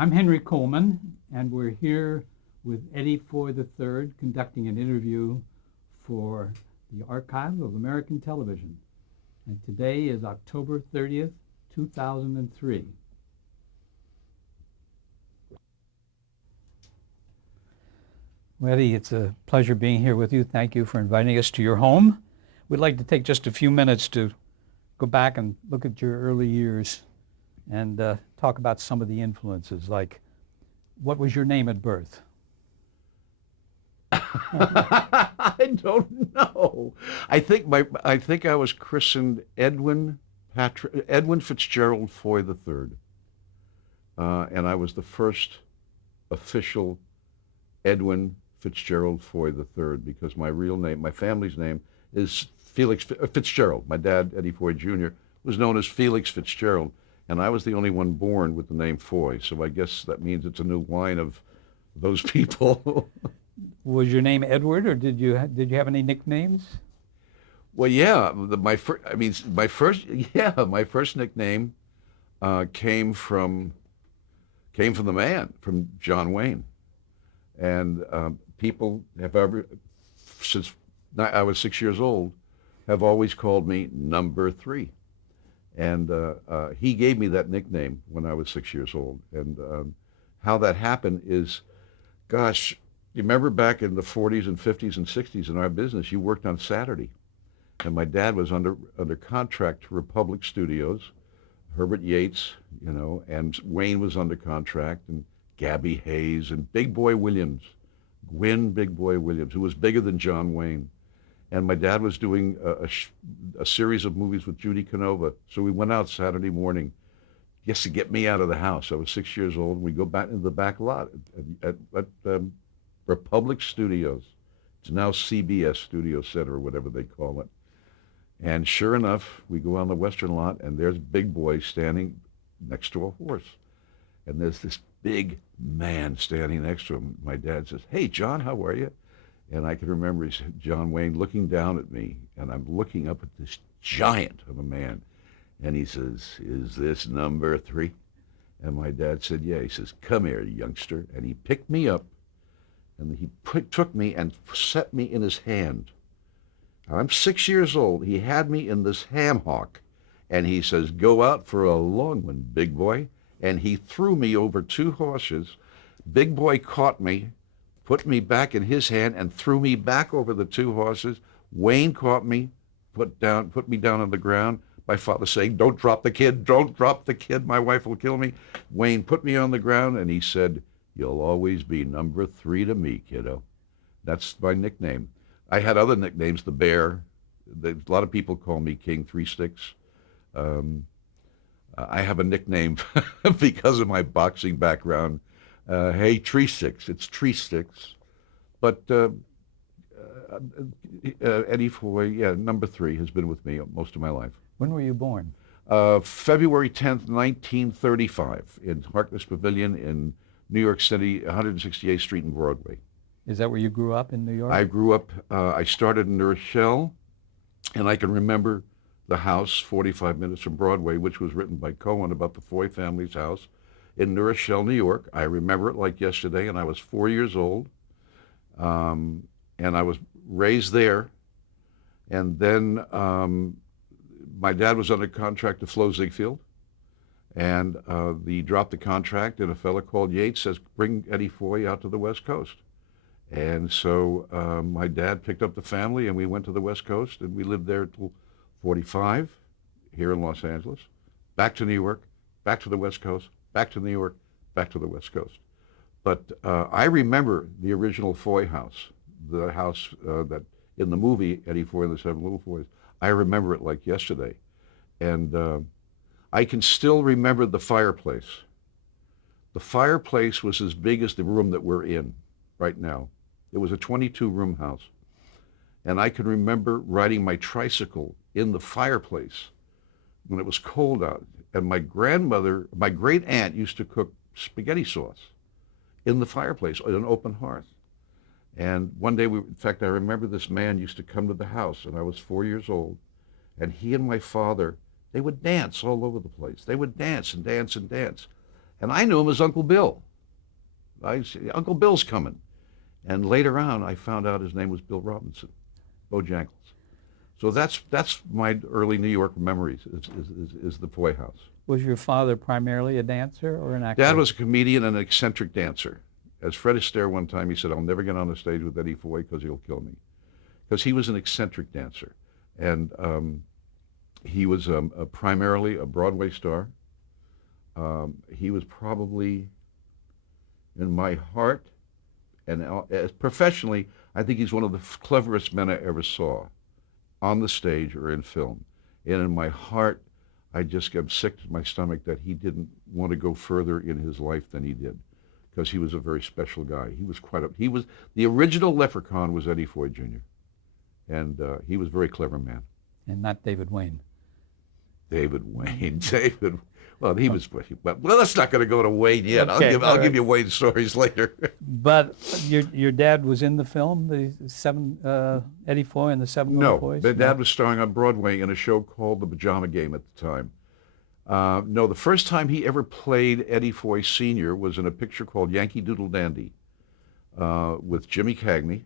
I'm Henry Coleman, and we're here with Eddie Foy III conducting an interview for the Archive of American Television. And today is October 30th, 2003. Well, Eddie, it's a pleasure being here with you. Thank you for inviting us to your home. We'd like to take just a few minutes to go back and look at your early years and talk about some of the influences, like what was your name at birth? I don't know. I think I was christened Edwin Fitzgerald Foy III, and I was the first official Edwin Fitzgerald Foy III because my real name, my family's name, is Felix Fitzgerald. My dad, Eddie Foy Jr., was known as Felix Fitzgerald, and I was the only one born with the name Foy. So I guess that means it's a new line of those people. Was your name Edward, or did you have any nicknames? Well, yeah, my first nickname came from the man, from John Wayne, and people have ever since I was 6 years old have always called me Number Three, and he gave me that nickname when I was 6 years old, and how that happened is, gosh, you remember back in the 40s and 50s and 60s in our business, you worked on Saturday. And my dad was under contract to Republic Studios, Herbert Yates, and Wayne was under contract, and Gabby Hayes, and Big Boy Williams, Gwyn Big Boy Williams, who was bigger than John Wayne. And my dad was doing a series of movies with Judy Canova. So we went out Saturday morning, just to get me out of the house. I was 6 years old, and we go back into the back lot at Republic Studios. It's now CBS Studio Center, or whatever they call it. And sure enough, we go on the western lot, and there's Big Boy standing next to a horse. And there's this big man standing next to him. My dad says, "Hey, John, how are you?" And I can remember John Wayne looking down at me, and I'm looking up at this giant of a man. And he says, "Is this Number Three?" And my dad said, "Yeah." He says, "Come here, youngster." And he picked me up, and he took me and set me in his hand. I'm 6 years old. He had me in this ham hock, and he says, "Go out for a long one, Big Boy." And he threw me over two horses. Big Boy caught me, put me back in his hand, and threw me back over the two horses. Wayne caught me, put me down on the ground. My father saying, "Don't drop the kid, don't drop the kid, my wife will kill me." Wayne put me on the ground, and he said, "You'll always be Number Three to me, kiddo." That's my nickname. I had other nicknames, the Bear. A lot of people call me King Three Sticks. I have a nickname because of my boxing background. Hey, Tree Sticks. It's Tree Sticks. But Eddie Foy, yeah, Number Three has been with me most of my life. When were you born? February 10th, 1935, in Harkness Pavilion in New York City, 168th Street and Broadway. Is that where you grew up, in New York? I grew up, I started in New Rochelle, and I can remember the house 45 minutes from Broadway, which was written by Cohen about the Foy family's house in New Rochelle, New York. I remember it like yesterday, and I was 4 years old, and I was raised there. And then my dad was under contract to Flo Ziegfeld, and he dropped the contract, and a fella called Yates says, "Bring Eddie Foy out to the West Coast." And so my dad picked up the family, and we went to the West Coast, and we lived there until 45, here in Los Angeles, back to New York, back to the West Coast, back to New York, back to the West Coast. But I remember the original Foy house, the house that in the movie, Eddie Foy and the Seven Little Foys. I remember it like yesterday. And I can still remember the fireplace. The fireplace was as big as the room that we're in right now. It was a 22-room house. And I can remember riding my tricycle in the fireplace when it was cold out. And my great aunt used to cook spaghetti sauce in the fireplace on an open hearth. And one day, in fact, I remember this man used to come to the house, and I was 4 years old, and he and my father, they would dance all over the place. They would dance and dance and dance. And I knew him as Uncle Bill. I said, Uncle Bill's coming. And later on, I found out his name was Bill Robinson, Bojangles. So that's my early New York memories, is the Foy House. Was your father primarily a dancer or an actor? Dad was a comedian and an eccentric dancer. As Fred Astaire one time, he said, I'll never get on the stage with Eddie Foy because he'll kill me. Because he was an eccentric dancer. And he was primarily a Broadway star. He was probably, in my heart, and as professionally, I think he's one of the cleverest men I ever saw, on the stage or in film. And in my heart, I just got sick to my stomach that he didn't want to go further in his life than he did, because he was a very special guy. He was the original Leprechaun was Eddie Foy Jr. And he was a very clever man. And not David Wayne. David Wayne. Well, he was. Well, let's not going to go to Wayne yet. Okay, I'll give you Wayne stories later. But your dad was in the film, Eddie Foy and the Seven Little Boys? No, Dad was starring on Broadway in a show called The Pajama Game at the time. No, the first time he ever played Eddie Foy Sr. was in a picture called Yankee Doodle Dandy with Jimmy Cagney.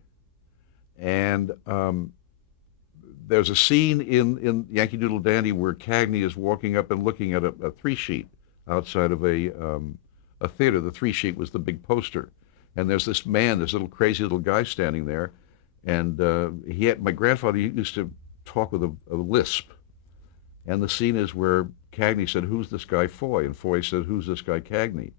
And there's a scene in Yankee Doodle Dandy where Cagney is walking up and looking at a three-sheet outside of a theater. The three-sheet was the big poster. And there's this man, this little crazy little guy standing there. And my grandfather used to talk with a lisp. And the scene is where Cagney said, "Who's this guy Foy?" And Foy said, "Who's this guy Cagney?"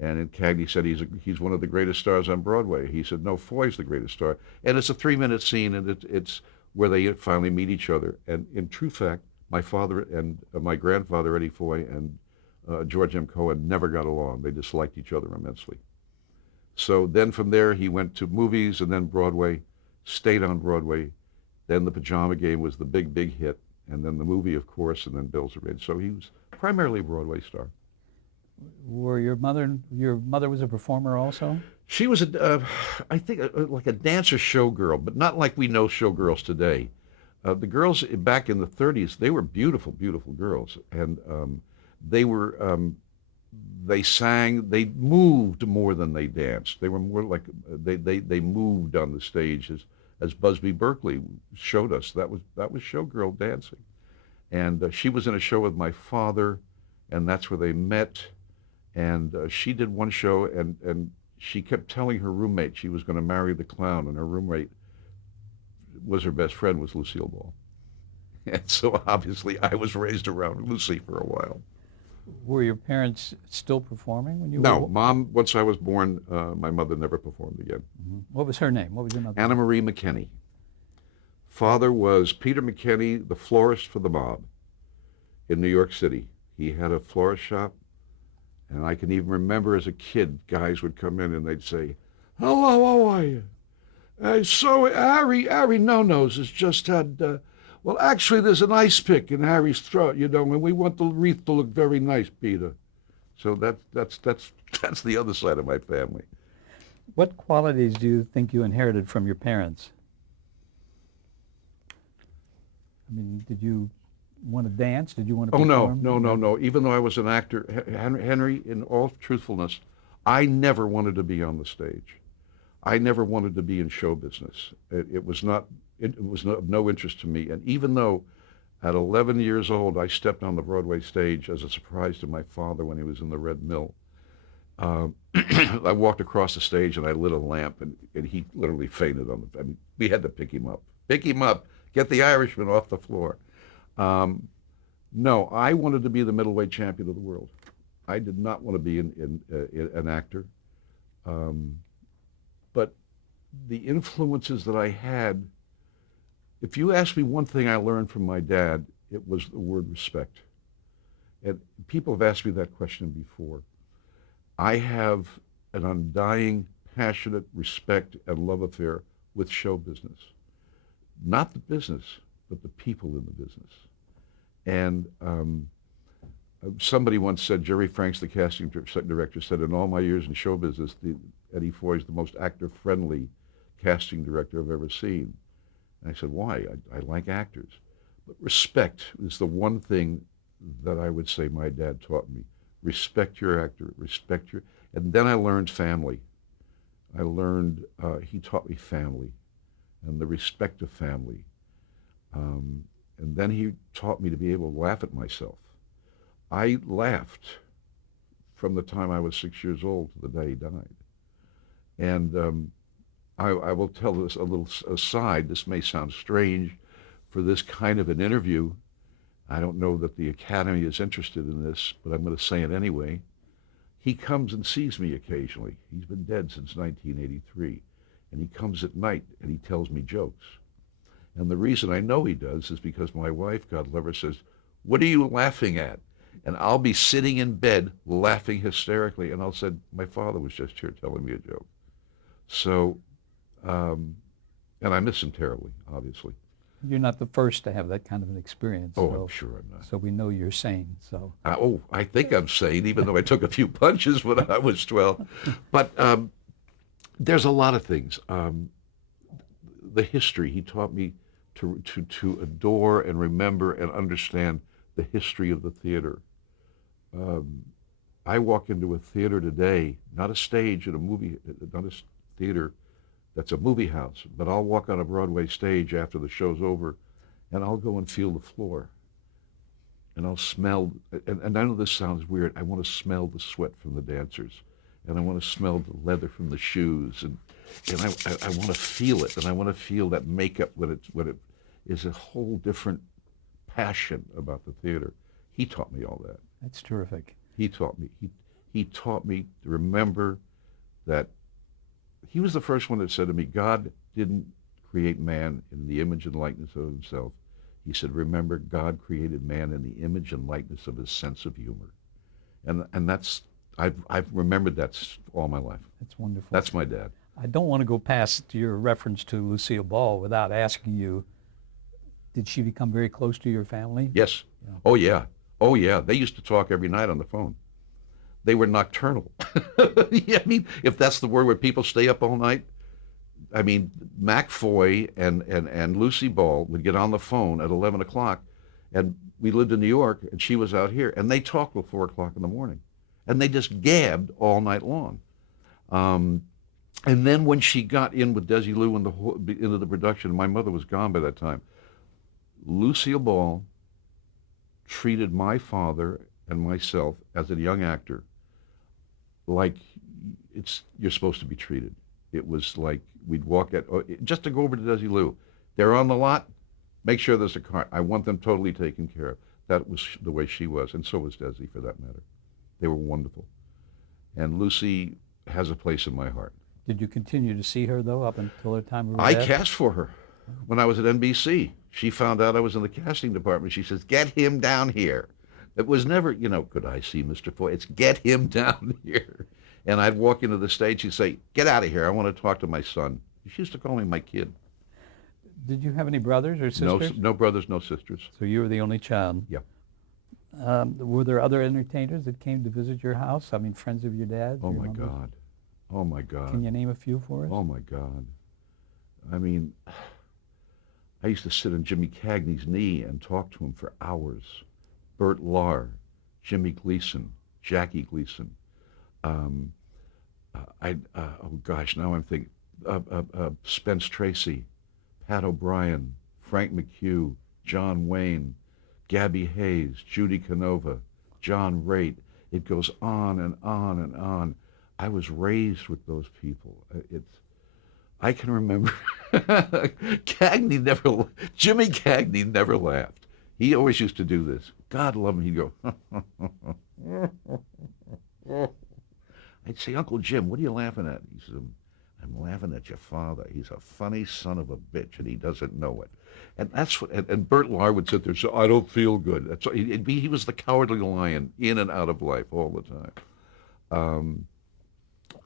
And Cagney said, he's one of the greatest stars on Broadway. He said, "No, Foy's the greatest star." And it's a 3-minute scene, and it's where they finally meet each other. And in true fact, my father and my grandfather, Eddie Foy, and George M. Cohan never got along. They disliked each other immensely. So then from there, he went to movies and then Broadway, stayed on Broadway. Then The Pajama Game was the big, big hit. And then the movie, of course, and then Bills Are Red. So he was primarily a Broadway star. Were your mother was a performer also? She was, I think, like a dancer showgirl, but not like we know showgirls today. The girls back in the 30s, they were beautiful, beautiful girls. And they sang, they moved more than they danced. They were more like, they moved on the stage as Busby Berkeley showed us. That was showgirl dancing. And she was in a show with my father, and that's where they met. And she did one show, and she kept telling her roommate she was going to marry the clown, and her roommate was her best friend, was Lucille Ball. And so obviously I was raised around Lucy for a while. Were your parents still performing when you were? No, Mom, once I was born, my mother never performed again. Mm-hmm. What was her name? What was your mother? Anna Marie McKinney. Father was Peter McKinney, the florist for the mob in New York City. He had a florist shop. And I can even remember as a kid, guys would come in and they'd say, "Hello, how are you? So Harry No-Nose has just had, well, actually there's an ice pick in Harry's throat, and we want the wreath to look very nice, Peter." So that's the other side of my family. What qualities do you think you inherited from your parents? I mean, did you want to dance? Did you want to perform? No. Even though I was an actor, Henry, in all truthfulness, I never wanted to be on the stage. I never wanted to be in show business. It was no interest to me. And even though at 11 years old I stepped on the Broadway stage as a surprise to my father when he was in the Red Mill, I walked across the stage and I lit a lamp, and he literally fainted on the. I mean, we had to pick him up, get the Irishman off the floor. No, I wanted to be the middleweight champion of the world. I did not want to be an actor. But the influences that I had, if you ask me one thing I learned from my dad, it was the word respect. And people have asked me that question before. I have an undying, passionate respect and love affair with show business. Not the business, but the people in the business. And somebody once said, Jerry Franks, the casting director, said, in all my years in show business, Eddie Foy is the most actor-friendly casting director I've ever seen. And I said, why? I like actors. But respect is the one thing that I would say my dad taught me. respect your actor, respect your, and then I learned family. I learned, he taught me family and the respect of family. And then he taught me to be able to laugh at myself. I laughed from the time I was 6 years old to the day he died. And I will tell this a little aside. This may sound strange for this kind of an interview. I don't know that the Academy is interested in this, but I'm going to say it anyway. He comes and sees me occasionally. He's been dead since 1983. And he comes at night and he tells me jokes. And the reason I know he does is because my wife, God love her, says, "What are you laughing at?" And I'll be sitting in bed laughing hysterically. And I'll say, "My father was just here telling me a joke." So, and I miss him terribly, obviously. You're not the first to have that kind of an experience. Oh, so, I'm sure I'm not. So we know you're sane. So I think I'm sane, even though I took a few punches when I was 12. But there's a lot of things. The history, he taught me to adore and remember and understand the history of the theater. I walk into a theater today, not a stage at a movie, not a theater that's a movie house, but I'll walk on a Broadway stage after the show's over, and I'll go and feel the floor. And I'll smell, and I know this sounds weird, I want to smell the sweat from the dancers, and I want to smell the leather from the shoes, and I want to feel it, and I want to feel that makeup when it is a whole different passion about the theater. He taught me all that. that's terrific. He taught me. He taught me to remember that he was the first one that said to me, God didn't create man in the image and likeness of himself. He said, remember, God created man in the image and likeness of his sense of humor. And that's, I've remembered that all my life. That's wonderful. That's my dad. I don't want to go past your reference to Lucille Ball without asking you, did she become very close to your family? Yes. Yeah. Oh, yeah. Oh, yeah. They used to talk every night on the phone. They were nocturnal. Yeah, I mean, if that's the word where people stay up all night. I mean, Mac Foy and Lucy Ball would get on the phone at 11 o'clock, and we lived in New York, and she was out here, and they talked till 4 o'clock in the morning. And they just gabbed all night long. And then when she got in with Desilu into the production, my mother was gone by that time, Lucille Ball treated my father and myself as a young actor like you're supposed to be treated. It was like we'd walk just to go over to Desilu. They're on the lot, make sure there's a cart. I want them totally taken care of. That was the way she was, and so was Desi for that matter. They were wonderful. And Lucy has a place in my heart. Did you continue to see her, though, up until her time of her I death? cast for her when I was at NBC. She found out I was in the casting department. She says, get him down here. It was never, could I see Mr. Foy? It's get him down here. And I'd walk into the stage, she'd say, get out of here. I want to talk to my son. She used to call me my kid. Did you have any brothers or sisters? No brothers, no sisters. So you were the only child? Yeah. Were there other entertainers that came to visit your house? I mean, friends of your dad's? Oh, your my mother's? God. Oh, my God. Can you name a few for us? Oh, my God. I mean, I used to sit on Jimmy Cagney's knee and talk to him for hours. Bert Lahr, Jimmy Gleason, Jackie Gleason. Oh gosh, now I'm thinking, Spence Tracy, Pat O'Brien, Frank McHugh, John Wayne, Gabby Hayes, Judy Canova, John Raitt. It goes on and on and on. I was raised with those people. I can remember Jimmy Cagney never laughed. He always used to do this. God love him. He'd go, I'd say, Uncle Jim, what are you laughing at? He says, I'm laughing at your father. He's a funny son of a bitch, and he doesn't know it. And that's what. And Bert Lahr would sit there and say, I don't feel good. That's what, he was the cowardly lion in and out of life all the time.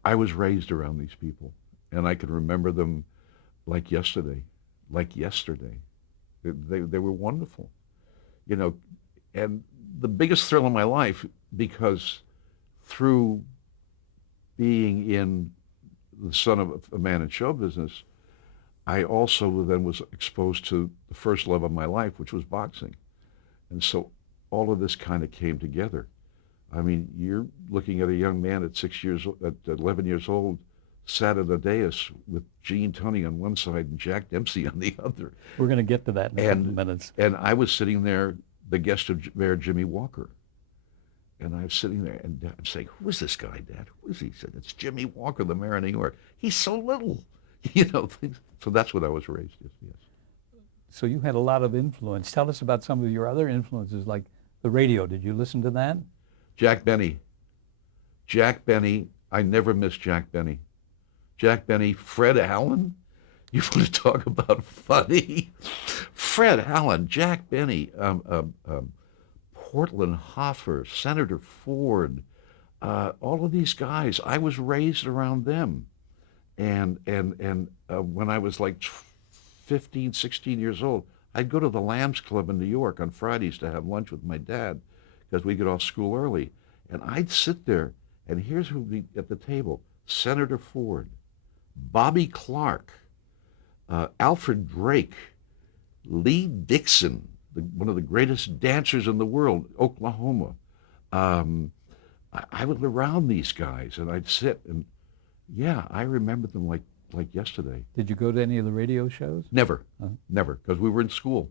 I was raised around these people, and I can remember them like yesterday. They were wonderful, And the biggest thrill in my life, because through being in the son of a man in show business, I also then was exposed to the first love of my life, which was boxing. And so all of this kind of came together. I mean, you're looking at a young man at 11 years old, sat at a dais with Gene Tunney on one side and Jack Dempsey on the other. We're going to get to that in a couple of And minutes. and I was sitting there, the guest of Mayor Jimmy Walker. And I was sitting there and I'm saying, who is this guy, Dad? Who is he? He said, it's Jimmy Walker, the mayor of New York. He's so little. Things. So that's what I was raised with, yes. So you had a lot of influence. Tell us about some of your other influences, like the radio. Did you listen to that? Jack Benny. Jack Benny. I never missed Jack Benny. Jack Benny. Fred Allen. You want to talk about funny? Fred Allen, Jack Benny, Portland Hoffer, Senator Ford, all of these guys. I was raised around them. And when I was like 15, 16 years old, I'd go to the Lambs Club in New York on Fridays to have lunch with my dad because we get off school early. And I'd sit there, and here's who'd be at the table: Senator Ford, Bobby Clark, Alfred Drake, Lee Dixon, one of the greatest dancers in the world, Oklahoma. I would around these guys, and I'd sit, and yeah, I remember them like yesterday. Did you go to any of the radio shows? Never, Uh-huh. never, because we were in school.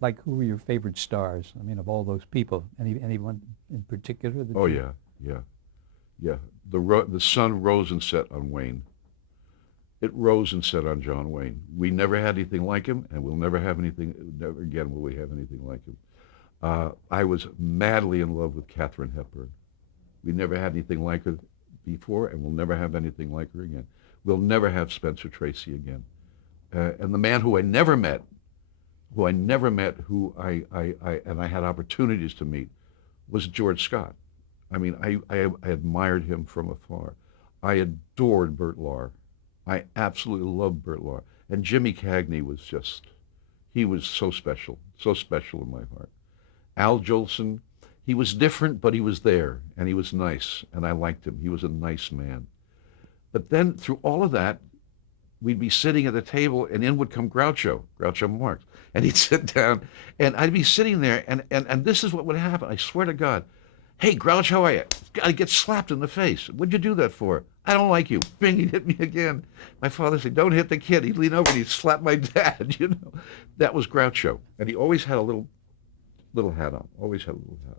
Like, who were your favorite stars? I mean, of all those people, anyone in particular? That Oh you- yeah. The sun rose and set on Wayne. It rose and set on John Wayne. We never had anything like him, and we'll never have anything. Never again will we have anything like him. I was madly in love with Katharine Hepburn. We never had anything like her before, and we'll never have anything like her again. We'll never have Spencer Tracy again. And the man who I never met, who I had opportunities to meet, was George Scott. I mean, I admired him from afar. I adored Burt Lahr. I absolutely loved Burt Lahr. And Jimmy Cagney he was so special in my heart. Al Jolson, he was different, but he was there, and he was nice, and I liked him. He was a nice man. But then through all of that, we'd be sitting at the table, and in would come Groucho Marx. And he'd sit down, and I'd be sitting there, and this is what would happen. I swear to God. Hey, Grouch, how are you? I'd get slapped in the face. What'd you do that for? I don't like you. Bing, he'd hit me again. My father said, don't hit the kid. He'd lean over and he'd slap my dad, That was Groucho. And he always had a little hat on. Always had a little hat.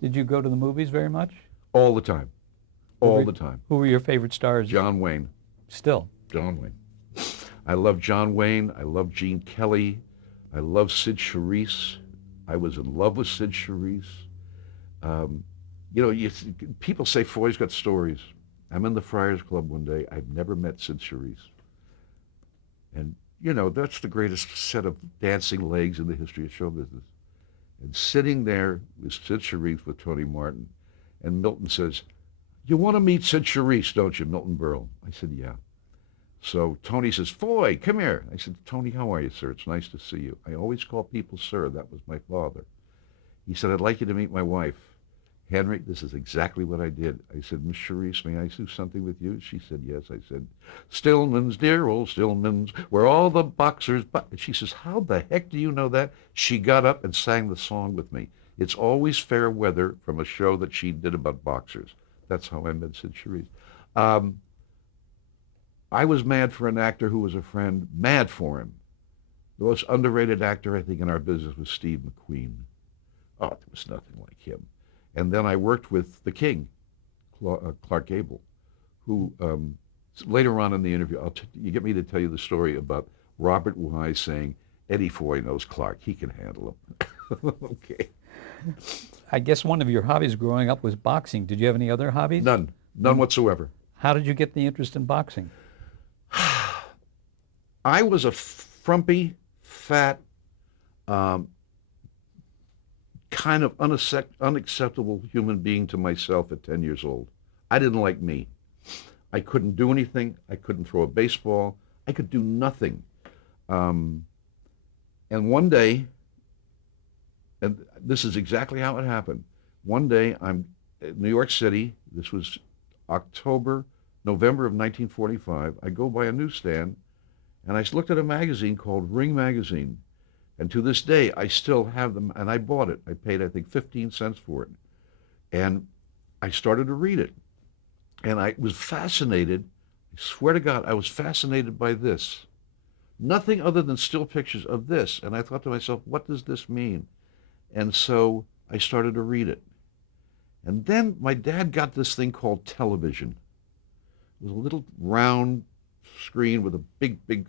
Did you go to the movies very much? All the time. All the time. Who were your favorite stars? John Wayne. Still. John Wayne. I love John Wayne. I love Gene Kelly. I love Sid Charisse. I was in love with Sid Charisse. People say Foy's got stories. I'm in the Friars Club one day. I've never met Sid Charisse. And, that's the greatest set of dancing legs in the history of show business. And sitting there with Sid Charisse with Tony Martin, and Milton says, you want to meet Sid Charisse, don't you, Milton Berle? I said, yeah. So Tony says, Foy, come here. I said, Tony, how are you, sir? It's nice to see you. I always call people sir. That was my father. He said, I'd like you to meet my wife. Henry, this is exactly what I did. I said, Miss Charisse, may I do something with you? She said, yes. I said, Stillman's, dear old Stillman's, where all the boxers... She says, how the heck do you know that? She got up and sang the song with me. It's Always Fair Weather, from a show that she did about boxers. That's how I met Sid Charisse. I was mad for an actor who was a friend, mad for him. The most underrated actor, I think, in our business was Steve McQueen. Oh, there was nothing like him. And then I worked with the King, Clark Gable, who later on in the interview, you get me to tell you the story about Robert Wise saying, Eddie Foy knows Clark. He can handle him. Okay. I guess one of your hobbies growing up was boxing. Did you have any other hobbies? None whatsoever. How did you get the interest in boxing? I was a frumpy, fat, kind of unacceptable human being to myself at 10 years old. I didn't like me. I couldn't do anything. I couldn't throw a baseball. I could do nothing. And one day, and this is exactly how it happened. One day I'm in New York City. This was November of 1945. I go by a newsstand, and I looked at a magazine called Ring Magazine. And to this day, I still have them, and I bought it. I paid, I think, 15 cents for it. And I started to read it. And I was fascinated. I swear to God, I was fascinated by this. Nothing other than still pictures of this. And I thought to myself, what does this mean? And so I started to read it. And then my dad got this thing called television. It was a little round screen with a big.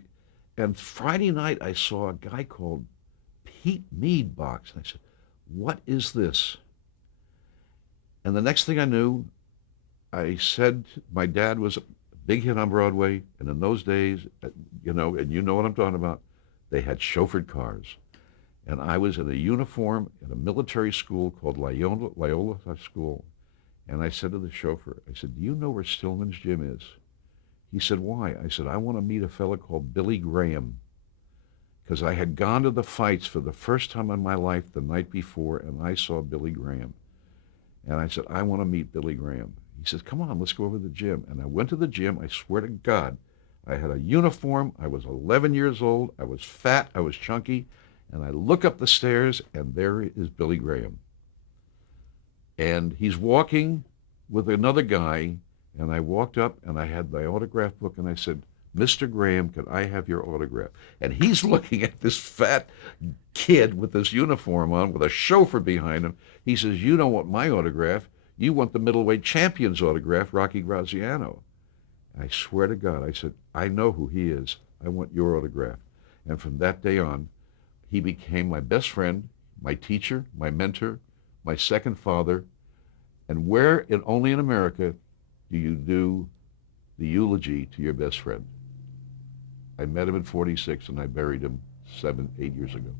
And Friday night I saw a guy called Pete Mead box. And I said, what is this? And the next thing I knew, I said, my dad was a big hit on Broadway. And in those days, and you know what I'm talking about, they had chauffeured cars. And I was in a uniform in a military school called Loyola School. And I said to the chauffeur, I said, do you know where Stillman's gym is? He said, why? I said, I want to meet a fellow called Billy Graham. Because I had gone to the fights for the first time in my life the night before, and I saw Billy Graham. And I said, I want to meet Billy Graham. He says, come on, let's go over to the gym. And I went to the gym. I swear to God, I had a uniform. I was 11 years old. I was fat. I was chunky. And I look up the stairs, and there is Billy Graham. And he's walking with another guy, and I walked up, and I had my autograph book, and I said, Mr. Graham, can I have your autograph? And he's looking at this fat kid with this uniform on, with a chauffeur behind him. He says, you don't want my autograph. You want the middleweight champion's autograph, Rocky Graziano. I swear to God, I said, I know who he is. I want your autograph. And from that day on, he became my best friend, my teacher, my mentor, my second father. And where, only in America, do you do the eulogy to your best friend? I met him at 46, and I buried him 8 years ago.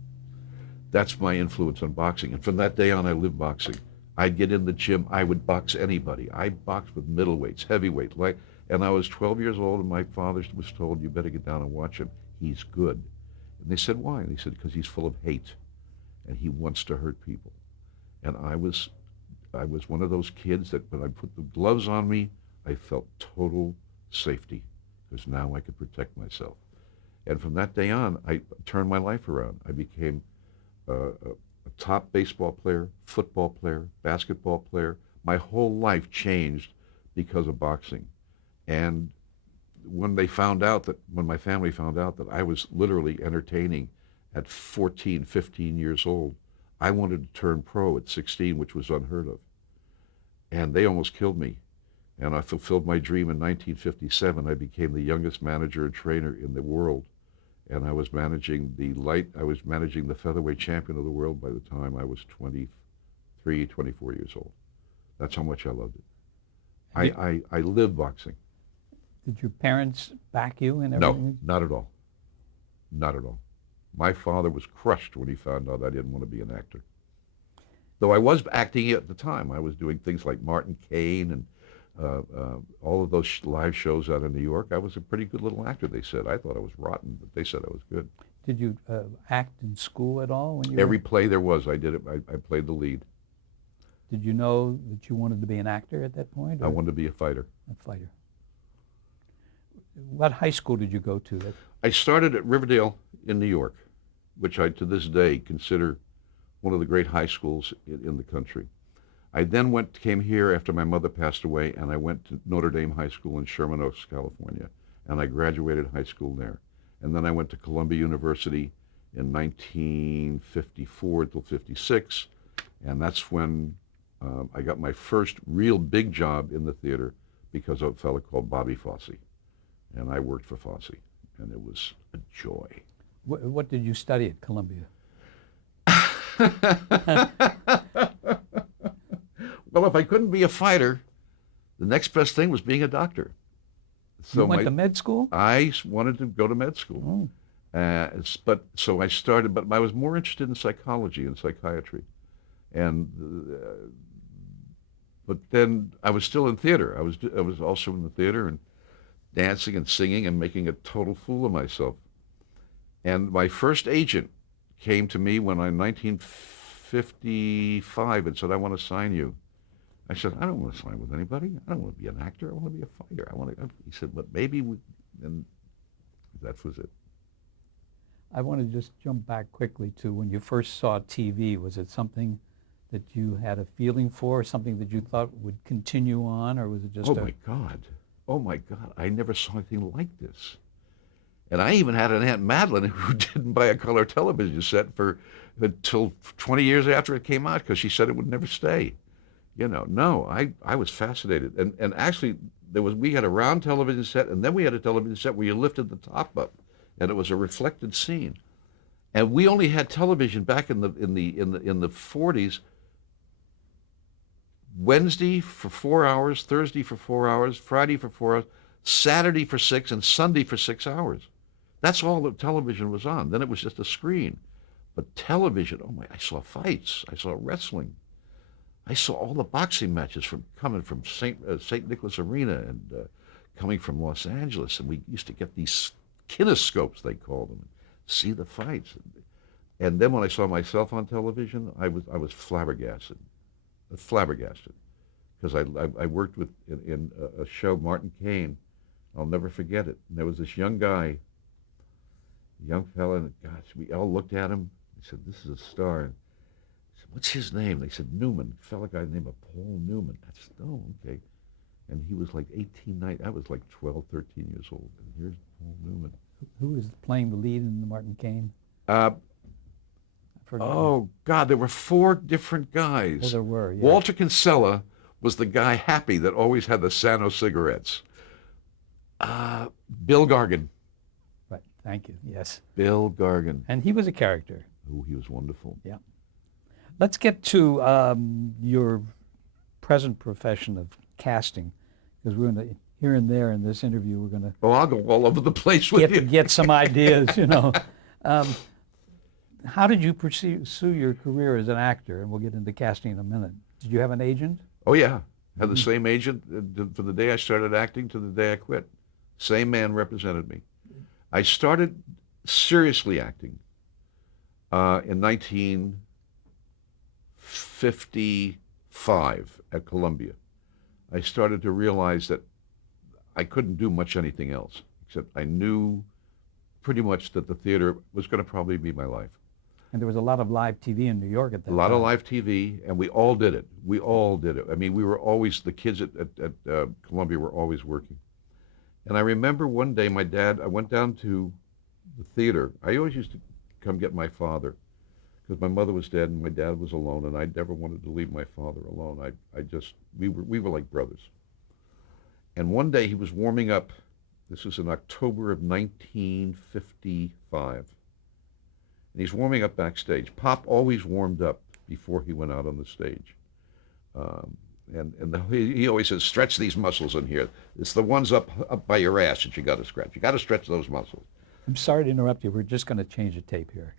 That's my influence on boxing. And from that day on, I lived boxing. I'd get in the gym. I would box anybody. I boxed with middleweights, heavyweights, light. And I was 12 years old, and my father was told, you better get down and watch him. He's good. And they said, why? And he said, because he's full of hate, and he wants to hurt people. And I was one of those kids that when I put the gloves on me, I felt total safety, because now I could protect myself. And from that day on, I turned my life around. I became a top baseball player, football player, basketball player. My whole life changed because of boxing. And when my family found out that I was literally entertaining at 14, 15 years old, I wanted to turn pro at 16, which was unheard of. And they almost killed me. And I fulfilled my dream in 1957. I became the youngest manager and trainer in the world. And I was managing the featherweight champion of the world by the time I was 23, 24 years old. That's how much I loved it. I live boxing. Did your parents back you in No, everything? not at all. Not at all. My father was crushed when he found out I didn't want to be an actor. Though I was acting at the time. I was doing things like Martin Caine and all of those live shows out in New York. I was a pretty good little actor, they said. I thought I was rotten, but they said I was good. Did you act in school at all when you Every were? play there was, I did it. I played the lead. Did you know that you wanted to be an actor at that point? I Or wanted to be a fighter. a fighter? What high school did you go to? I started at Riverdale in New York, which I to this day consider one of the great high schools in the country. I then came here after my mother passed away, and I went to Notre Dame High School in Sherman Oaks, California, and I graduated high school there. And then I went to Columbia University in 1954 until 56, and that's when I got my first real big job in the theater because of a fellow called Bobby Fosse, and I worked for Fosse, and it was a joy. What did you study at Columbia? Well, if I couldn't be a fighter, the next best thing was being a doctor. You went to med school? I wanted to go to med school. Oh. So I started, but I was more interested in psychology and psychiatry. But then I was still in theater. I was also in the theater and dancing and singing and making a total fool of myself. And my first agent came to me when in 1955 and said, I want to sign you. I said, I don't want to sign with anybody. I don't want to be an actor. I want to be a fighter. He said, but maybe and that was it. I want to just jump back quickly to when you first saw TV. Was it something that you had a feeling for, something that you thought would continue on, or was it just Oh a... my God. Oh my God. I never saw anything like this. And I even had an Aunt Madeline who didn't buy a color television set for until 20 years after it came out because she said it would never stay. No, I was fascinated. And actually, we had a round television set, and then we had a television set where you lifted the top up, and it was a reflected scene. And we only had television back in the 40s. Wednesday for 4 hours, Thursday for 4 hours, Friday for 4 hours, Saturday for 6, and Sunday for 6 hours. That's all the television was on. Then it was just a screen. But television, oh my, I saw fights. I saw wrestling. I saw all the boxing matches coming from St. Nicholas Arena and coming from Los Angeles. And we used to get these kinescopes, they called them, see the fights. And then when I saw myself on television, I was flabbergasted. Flabbergasted. Because I worked in a show, Martin Caine. I'll never forget it. And there was this young guy, young fella, and gosh, we all looked at him. He said, "This is a star." And I said, "What's his name?" They said, "Newman." A fella guy named Paul Newman. I said, "Oh, okay." And he was like 18, 19. I was like 12, 13 years old. And here's Paul Newman. Who was playing the lead in the Martin Caine? Uh, I forgot. oh, God, there were 4 different guys. Oh, there were, yeah. Walter Kinsella was the guy Happy that always had the Sano cigarettes. Bill Gargan. Right, thank you, yes. Bill Gargan. And he was a character. Oh, he was wonderful. Yeah. Let's get to your present profession of casting, because we're going to, here and there in this interview, we're going to Oh, I'll go all over the place with you. get some ideas, How did you pursue your career as an actor? And we'll get into casting in a minute. Did you have an agent? Oh, yeah. Had the same agent from the day I started acting to the day I quit. Same man represented me. I started seriously acting in 1955 at Columbia. I started to realize that I couldn't do much anything else, except I knew pretty much that the theater was going to probably be my life. And there was a lot of live TV in New York at that A time. lot of live TV, and we all did it. We all did it. I mean, we were always, the kids at Columbia were always working. And I remember one day I went down to the theater. I always used to come get my father because my mother was dead and my dad was alone, and I never wanted to leave my father alone. We were like brothers. And one day he was warming up. This was in October of 1955. And he's warming up backstage. Pop always warmed up before he went out on the stage. He always says, "Stretch these muscles in here. It's the ones up by your ass that you got to stretch. You got to stretch those muscles." I'm sorry to interrupt you. We're just going to change the tape here.